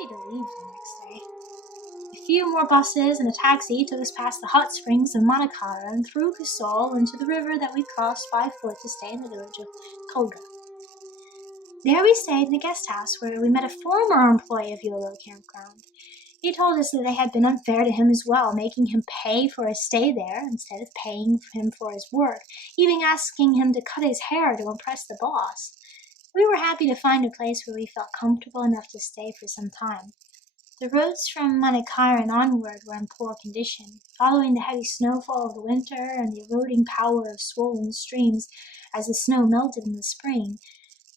happy to leave the next day. A few more buses and a taxi took us past the hot springs of Manakara and through Kasol into the river that we crossed by foot to stay in the village of Kalga. There we stayed in a guest house where we met a former employee of Yolo Campground. He told us that they had been unfair to him as well, making him pay for his stay there instead of paying him for his work, even asking him to cut his hair to impress the boss. We were happy to find a place where we felt comfortable enough to stay for some time. The roads from Manakara and onward were in poor condition, following the heavy snowfall of the winter and the eroding power of swollen streams as the snow melted in the spring.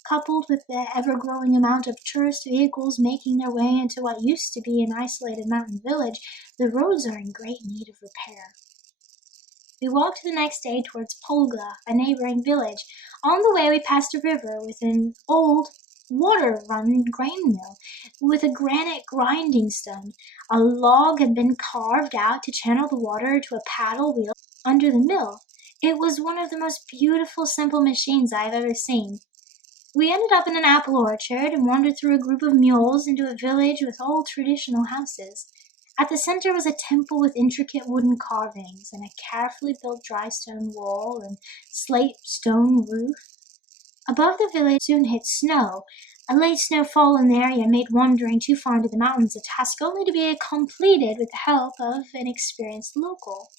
Coupled with the ever-growing amount of tourist vehicles making their way into what used to be an isolated mountain village, the roads are in great need of repair. We walked the next day towards Polga, a neighboring village. On the way we passed a river with an old water-run grain mill with a granite grinding stone. A log had been carved out to channel the water to a paddle wheel under the mill. It was one of the most beautiful, simple machines I have ever seen. We ended up in an apple orchard and wandered through a group of mules into a village with old traditional houses. At the center was a temple with intricate wooden carvings and a carefully built dry stone wall and slate stone roof. Above the village soon hit snow. A late snowfall in the area made wandering too far into the mountains a task only to be completed with the help of an experienced local.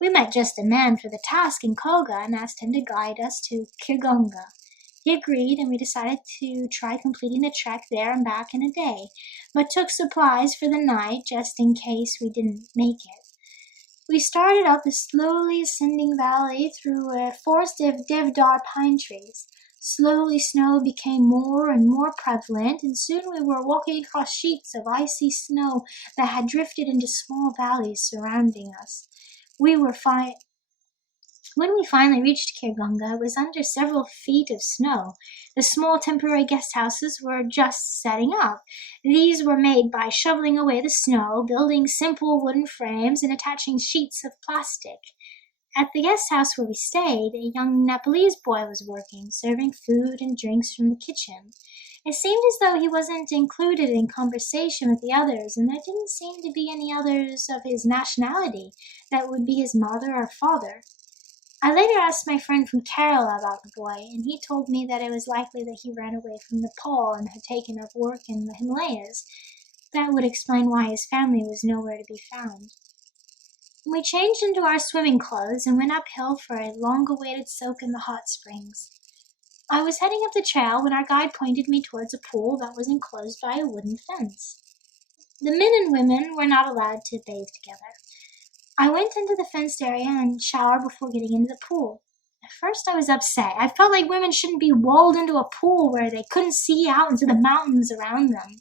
We met just a man for the task in Kalga and asked him to guide us to Kheer Ganga. He agreed, and we decided to try completing the trek there and back in a day, but took supplies for the night just in case we didn't make it. We started up a slowly ascending valley through a forest of deodar pine trees. Slowly snow became more and more prevalent, and soon we were walking across sheets of icy snow that had drifted into small valleys surrounding us. When we finally reached Kheer Ganga, it was under several feet of snow. The small temporary guest houses were just setting up. These were made by shoveling away the snow, building simple wooden frames, and attaching sheets of plastic. At the guest house where we stayed, a young Nepalese boy was working, serving food and drinks from the kitchen. It seemed as though he wasn't included in conversation with the others, and there didn't seem to be any others of his nationality that would be his mother or father. I later asked my friend from Kerala about the boy, and he told me that it was likely that he ran away from Nepal and had taken up work in the Himalayas. That would explain why his family was nowhere to be found. We changed into our swimming clothes and went uphill for a long-awaited soak in the hot springs. I was heading up the trail when our guide pointed me towards a pool that was enclosed by a wooden fence. The men and women were not allowed to bathe together. I went into the fenced area and showered before getting into the pool. At first I was upset. I felt like women shouldn't be walled into a pool where they couldn't see out into the mountains around them.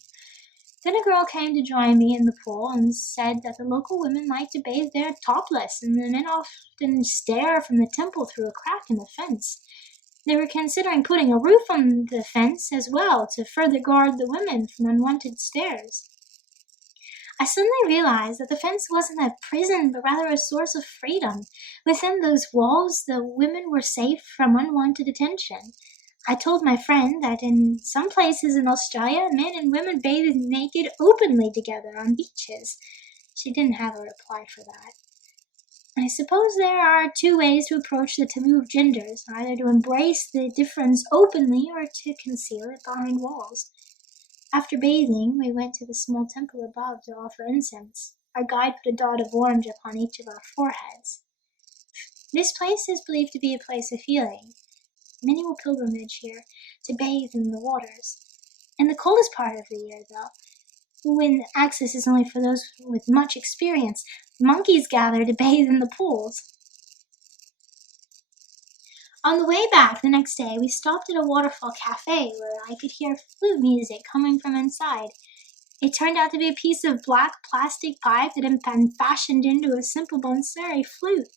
Then a girl came to join me in the pool and said that the local women like to bathe there topless, and the men often stare from the temple through a crack in the fence. They were considering putting a roof on the fence as well to further guard the women from unwanted stares. I suddenly realized that the fence wasn't a prison, but rather a source of freedom. Within those walls, the women were safe from unwanted attention. I told my friend that in some places in Australia, men and women bathed naked openly together on beaches. She didn't have a reply for that. I suppose there are two ways to approach the taboo of genders, either to embrace the difference openly or to conceal it behind walls. After bathing, we went to the small temple above to offer incense. Our guide put a dot of orange upon each of our foreheads. This place is believed to be a place of healing. Many will pilgrimage here to bathe in the waters. In the coldest part of the year, though, when access is only for those with much experience, monkeys gather to bathe in the pools. On the way back the next day, we stopped at a waterfall cafe where I could hear flute music coming from inside. It turned out to be a piece of black plastic pipe that had been fashioned into a simple bonsai flute.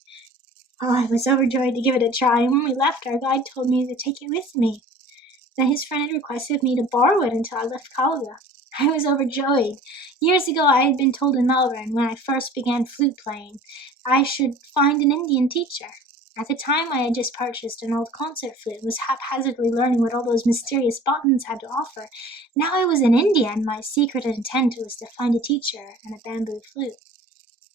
Oh, I was overjoyed to give it a try, and when we left, our guide told me to take it with me. Then his friend had requested me to borrow it until I left Kalga. I was overjoyed. Years ago, I had been told in Melbourne, when I first began flute playing, I should find an Indian teacher. At the time, I had just purchased an old concert flute and was haphazardly learning what all those mysterious buttons had to offer. Now I was in India, and my secret intent was to find a teacher and a bamboo flute.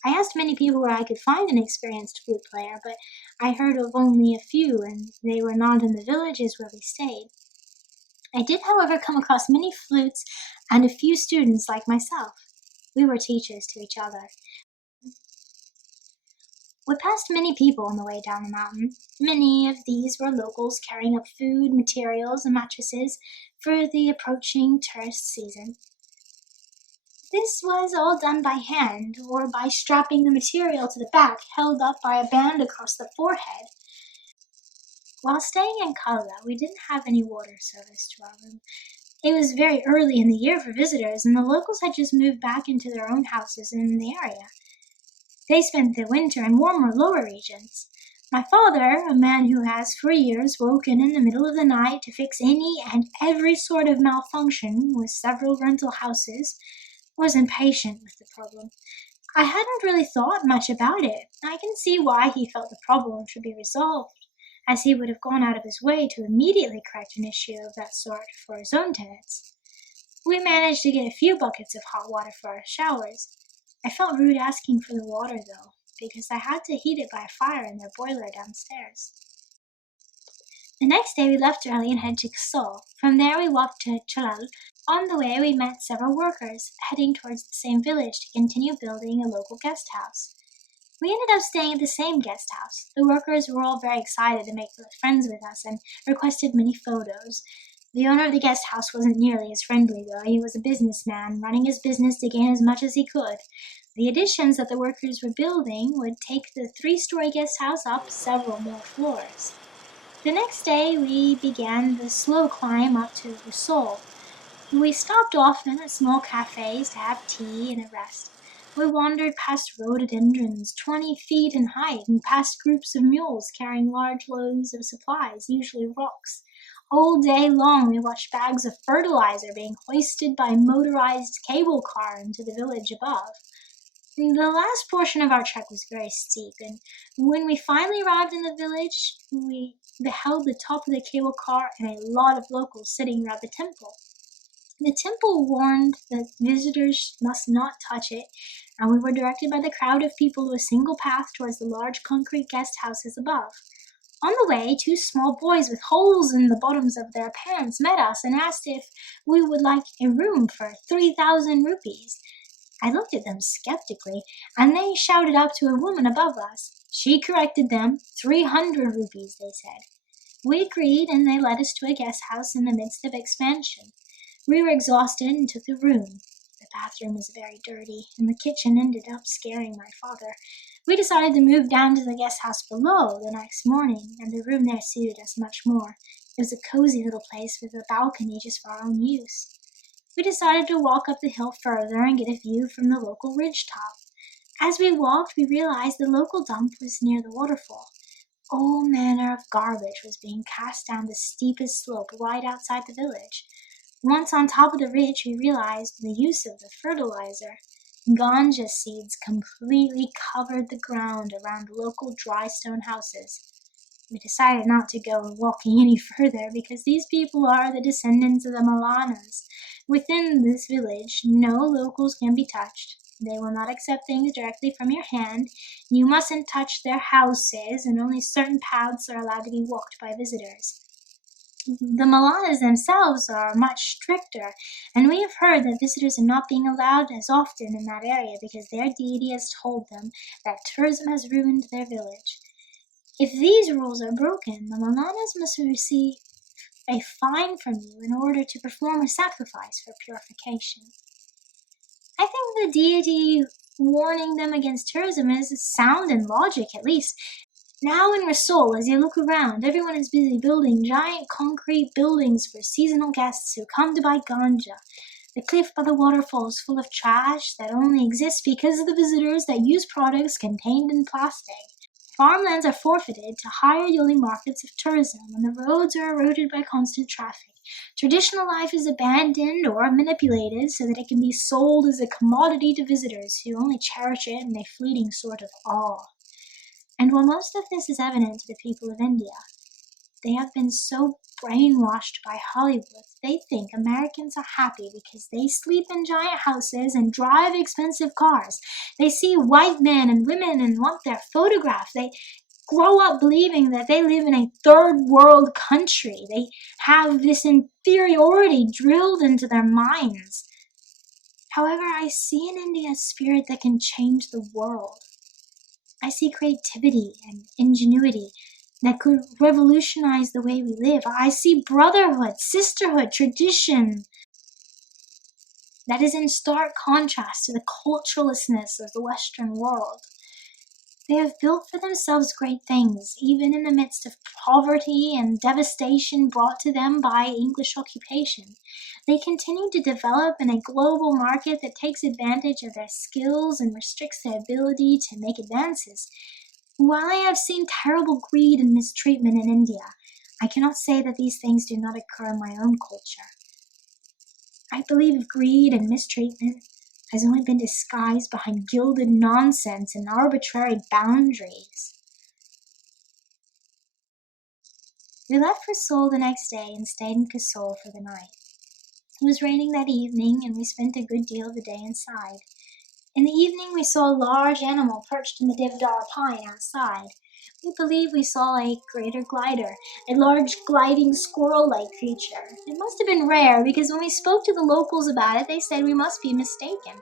I asked many people where I could find an experienced flute player, but I heard of only a few, and they were not in the villages where we stayed. I did, however, come across many flutes and a few students like myself. We were teachers to each other. We passed many people on the way down the mountain. Many of these were locals carrying up food, materials, and mattresses for the approaching tourist season. This was all done by hand, or by strapping the material to the back, held up by a band across the forehead. While staying in Kalga, we didn't have any water service to our room. It was very early in the year for visitors, and the locals had just moved back into their own houses in the area. They spent the winter in warmer lower regions. My father, a man who has for years woken in the middle of the night to fix any and every sort of malfunction with several rental houses, was impatient with the problem. I hadn't really thought much about it. I can see why he felt the problem should be resolved, as he would have gone out of his way to immediately correct an issue of that sort for his own tenants. We managed to get a few buckets of hot water for our showers. I felt rude asking for the water, though, because I had to heat it by a fire in their boiler downstairs. The next day we left early and headed to Kasol. From there we walked to Chalal. On the way we met several workers, heading towards the same village to continue building a local guest house. We ended up staying at the same guest house. The workers were all very excited to make friends with us and requested many photos. The owner of the guest house wasn't nearly as friendly, though. He was a businessman, running his business to gain as much as he could. The additions that the workers were building would take the 3-story guest house up several more floors. The next day, we began the slow climb up to Rasol. We stopped often at small cafes to have tea and a rest. We wandered past rhododendrons 20 feet in height and past groups of mules carrying large loads of supplies, usually rocks. All day long we watched bags of fertilizer being hoisted by a motorized cable car into the village above. The last portion of our trek was very steep, and when we finally arrived in the village, we beheld the top of the cable car and a lot of locals sitting around the temple. The temple warned that visitors must not touch it, and we were directed by the crowd of people to a single path towards the large concrete guest houses above. On the way, 2 small boys with holes in the bottoms of their pants met us and asked if we would like a room for 3,000 rupees. I looked at them skeptically, and they shouted up to a woman above us. She corrected them. 300 rupees, they said. We agreed, and they led us to a guest house in the midst of expansion. We were exhausted and took the room. The bathroom was very dirty, and the kitchen ended up scaring my father. We decided to move down to the guest house below the next morning, and the room there suited us much more. It was a cozy little place with a balcony just for our own use. We decided to walk up the hill further and get a view from the local ridge top. As we walked, we realized the local dump was near the waterfall. All manner of garbage was being cast down the steepest slope right outside the village. Once on top of the ridge, we realized the use of the fertilizer. Ganja seeds completely covered the ground around local dry stone houses. We decided not to go walking any further because these people are the descendants of the Malanas. Within this village, no locals can be touched. They will not accept things directly from your hand. You mustn't touch their houses, and only certain paths are allowed to be walked by visitors. The Malanas themselves are much stricter, and we have heard that visitors are not being allowed as often in that area because their deity has told them that tourism has ruined their village. If these rules are broken, the Malanas must receive a fine from you in order to perform a sacrifice for purification. I think the deity warning them against tourism is sound and logic, at least. Now in Rasol, as you look around, everyone is busy building giant concrete buildings for seasonal guests who come to buy ganja. The cliff by the waterfall is full of trash that only exists because of the visitors that use products contained in plastic. Farmlands are forfeited to higher-yielding markets of tourism, and the roads are eroded by constant traffic. Traditional life is abandoned or manipulated so that it can be sold as a commodity to visitors who only cherish it in a fleeting sort of awe. And while most of this is evident to the people of India, they have been so brainwashed by Hollywood, they think Americans are happy because they sleep in giant houses and drive expensive cars. They see white men and women and want their photograph. They grow up believing that they live in a third world country. They have this inferiority drilled into their minds. However, I see in India a spirit that can change the world. I see creativity and ingenuity that could revolutionize the way we live. I see brotherhood, sisterhood, tradition that is in stark contrast to the culturelessness of the Western world. They have built for themselves great things, even in the midst of poverty and devastation brought to them by English occupation. They continue to develop in a global market that takes advantage of their skills and restricts their ability to make advances. While I have seen terrible greed and mistreatment in India, I cannot say that these things do not occur in my own culture. I believe greed and mistreatment has only been disguised behind gilded nonsense and arbitrary boundaries. We left Rasol the next day and stayed in Kasol for the night. It was raining that evening, and we spent a good deal of the day inside. In the evening we saw a large animal perched in the Devdar pine outside. We believe we saw a greater glider, a large gliding squirrel-like creature. It must have been rare, because when we spoke to the locals about it, they said we must be mistaken.